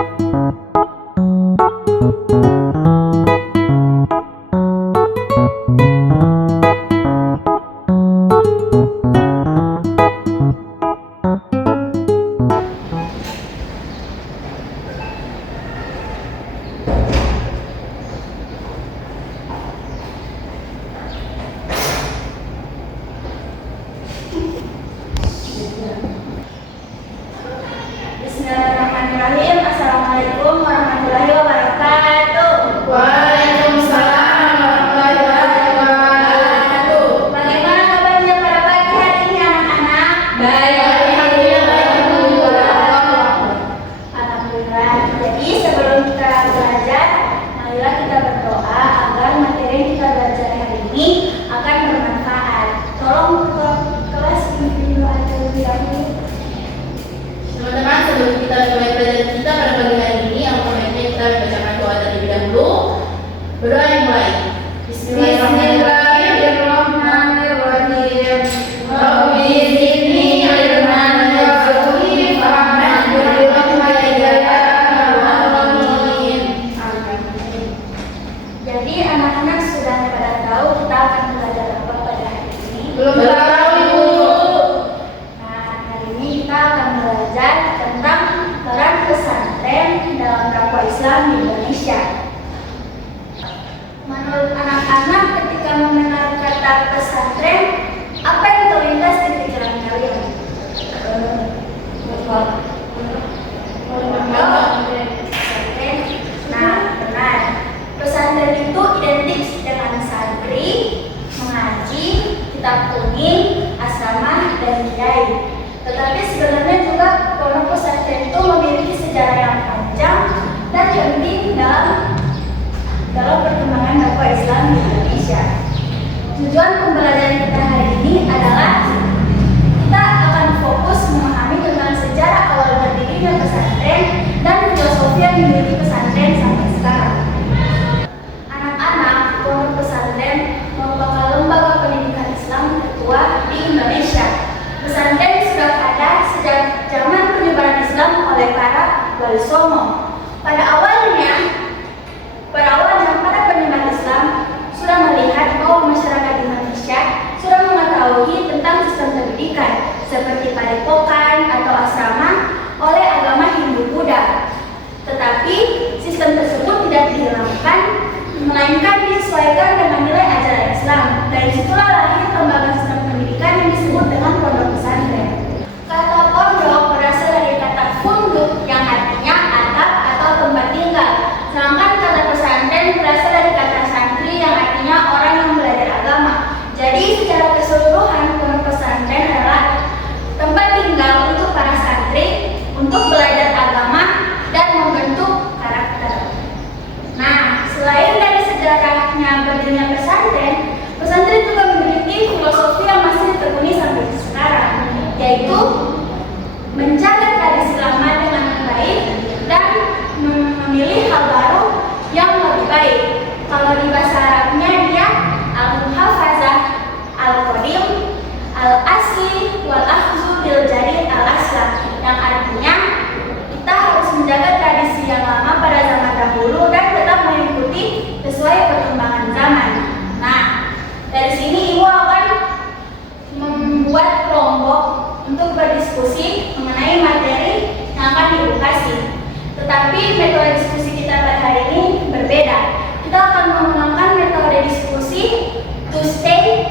Bismillahirrahmanirrahim. Assalamualaikum warahmatullahi wabarakatuh. Waalaikumsalam warahmatullahi wabarakatuh. Bagaimana kabarnya pada pagi hari ini anak-anak? Baik, alhamdulillah. Alhamdulillah. Jadi sebelum kita belajar, marilah kita berdoa agar materi yang kita belajar hari ini akan bermanfaat. Tolong kelas pimpin doa terlebih dahulu. Teman-teman, sebelum kita mulai pelajaran kita pada pagi hari ini, baiknya kita bacakan doa terlebih dahulu. Berdoa yang mulai. Bismillahirrahmanirrahim. Rabbi zidni ilman warzuqni fahman birahmatika ya arhamar rahimin. Jadi anak-anak sudah pada tahu kita akan belajar apa pada hari ini? Belum tahu, Ibu. Nah, hari ini kita akan belajar tentang peran pesantren dalam dakwah Islam di Indonesia. Menurut anak-anak, ketika mendengar kata pesantren, apa yang terlintas di pikiran kalian? Pesantren. Nah, benar. Pesantren itu identik dengan santri, mengaji, kitab kuning, asrama, dan kiai. Tetapi sebenarnya juga pondok pesantren itu memiliki sejarah yang panjang dan penting dalam perkembangan dakwah Islam di Indonesia. Tujuan pembelajaran kita hari ini adalah kita akan fokus memahami tentang sejarah awal berdirinya pesantren dan filosofi yang dimiliki pesantren sampai sekarang. Anak-anak, pondok pesantren merupakan lembaga pendidikan Islam tertua di Indonesia. Pesantren sudah ada sejak zaman penyebaran Islam oleh para wali songo. Pada awalnya para penyebar Islam sudah melihat bahwa masyarakat Indonesia sudah mengetahui tentang sistem pendidikan seperti padepokan atau asrama oleh agama Hindu-Buddha. Tetapi sistem tersebut tidak dihilangkan, melainkan disesuaikan dengan nilai ajaran Islam. Dari situlah lahir lembaga sistem pendidikan yang disebut dengan pondok pesantren. Kata pondok berasal dari kata funduk yang artinya atap atau tempat tinggal. Sedangkan kata pesantren berasal dari kata santri yang artinya orang yang belajar agama. Jadi secara keseluruhan pondok pesantren adalah tempat tinggal untuk para santri untuk belajar agama dan membentuk karakter. Nah, selain dari sejarahnya berdirinya pesantren, pesantren juga memiliki filosofi yang masih ditekuni sampai sekarang, yaitu menjaga tradisi lama dengan baik dan memilih hal baru yang lebih baik. Kalau di bahasa Arabnya dia al-muhafazah, al-qadim, al-asli, wal-akhzu bil jadid al-aslah, yang artinya kita harus menjaga tradisi yang lama pada zaman dahulu dan tetap mengikuti sesuai perkembangan zaman. Nah, dari sini Ibu akan membuat kelompok untuk berdiskusi mengenai materi yang akan diedukasi. Tetapi metode diskusi kita pada hari ini berbeda. Kita akan menggunakan metode diskusi to stay,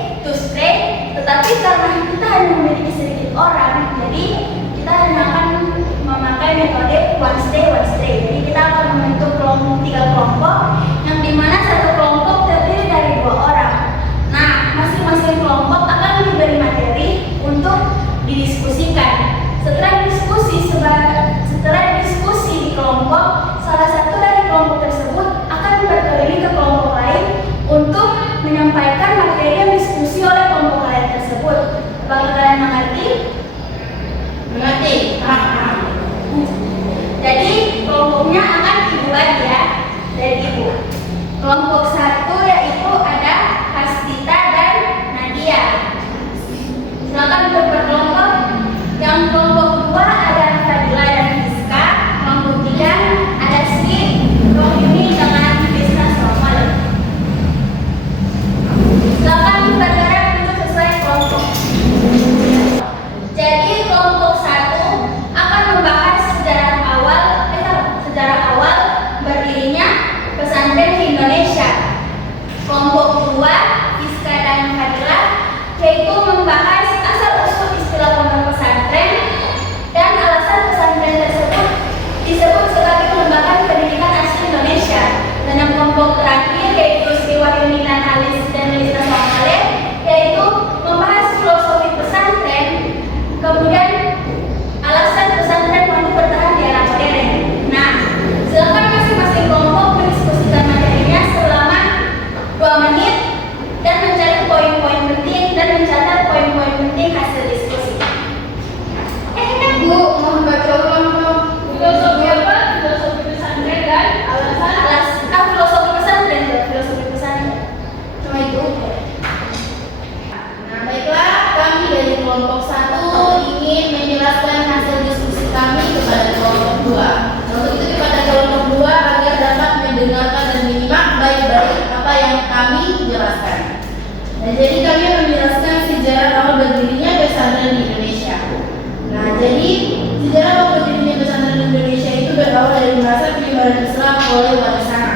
tetapi karena kita hanya memiliki sedikit orang, jadi kita hanya akan memakai metode one stay. Jadi kita akan membentuk tiga kelompok, yang dimana satu kelompok terdiri dari 2 orang. Nah, masing-masing kelompok akan diberi materi untuk didiskusikan. Setelah diskusi di kelompok, salah satu dari kelompok tersebut akan berkeliling ke kelompok lain untuk menyampaikan materi yang diskusi oleh kelompok lain tersebut. Apakah kalian mengerti? Mengerti? Jadi kelompoknya akan dibagi ya dari Ibu. Kelompok 1 yaitu ada Hastita dan Nadia. Silakan untuk berkelompok. Yang kelompok 2 ada Fadila dan Rizka. Kelompok 3 merasa penyebaran Islam oleh warga sana.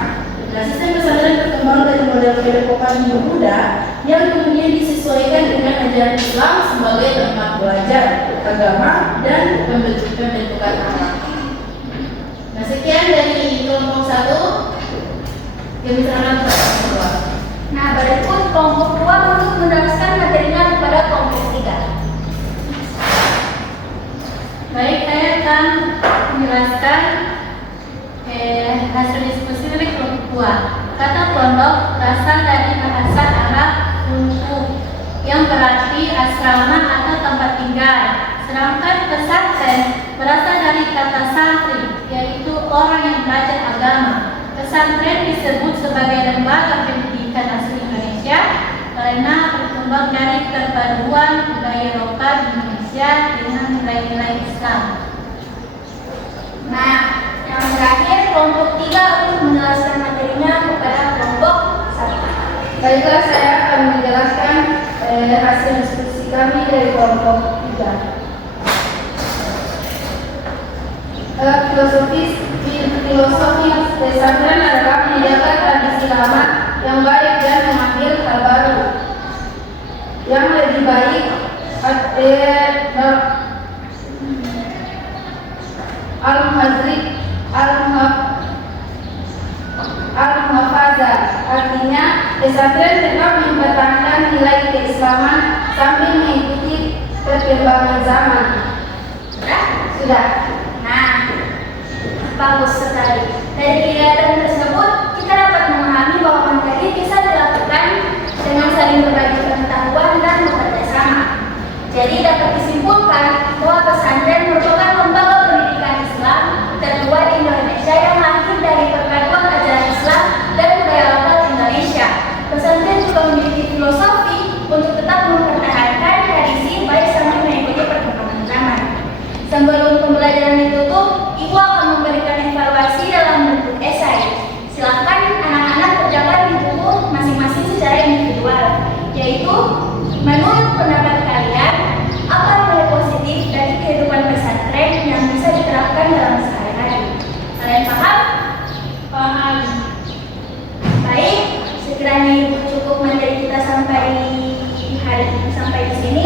Nah, sistem pesantren berkembang dari model Padepokan Hindu Buddha yang kemudian disesuaikan dengan ajaran Islam sebagai tempat belajar agama dan pembentukan anak. Nah, sekian dari kelompok 1. Yang diserahkan kepada kelompok 2. Nah, berikut kelompok 2 untuk meneruskan materinya kepada kelompok 3. Baik, saya akan menjelaskan hasil diskusi dari kelompok 2. Kata pondok berasal dari bahasa Arab unku yang berarti asrama atau tempat tinggal. Sedangkan pesantren berasal dari kata santri, yaitu orang yang belajar agama. Pesantren disebut sebagai lembaga pendidikan asli Indonesia karena berkembang dari perpaduan budaya lokal Indonesia dengan nilai-nilai Islam. Nah, yang terakhir kelompok 3 untuk menjelaskan materinya kepada kelompok 1. Baiklah, saya akan menjelaskan hasil diskusi kami dari kelompok 3. Filosofi pesantren adalah menjaga tradisi lama yang baik dan mengambil hal baru yang lebih baik. Al-Muhafazah artinya pesantren tetap mempertahankan nilai keislaman sambil mengikuti perkembangan zaman. Sudah. Nah, bagus sekali. Dari kegiatan tersebut, kita dapat memahami bahwa materi bisa dilakukan dengan saling berbagi pengetahuan dan bekerja sama. Jadi dapat disimpulkan bahwa pesantren merupakan lembaga pendidikan Islam tertua di Indonesia yang lahir dari perpaduan ajaran Islam dan budaya lokal Indonesia. Pesantren juga memiliki filosofi untuk tetap mempertahankan tradisi baik sambil mengikuti perkembangan zaman. Sebelum pembelajaran ditutup, Ibu akan memberikan evaluasi dalam bentuk esai. Silakan anak-anak kerjakan di buku masing-masing secara individual, yaitu menurut pendapat kalian, apa nilai positif dari kehidupan pesantren yang bisa diterapkan dalam sehari-hari? Kalian paham? Paham. Baik, sekiranya Ibu cukup materi kita sampai hari ini sampai di sini.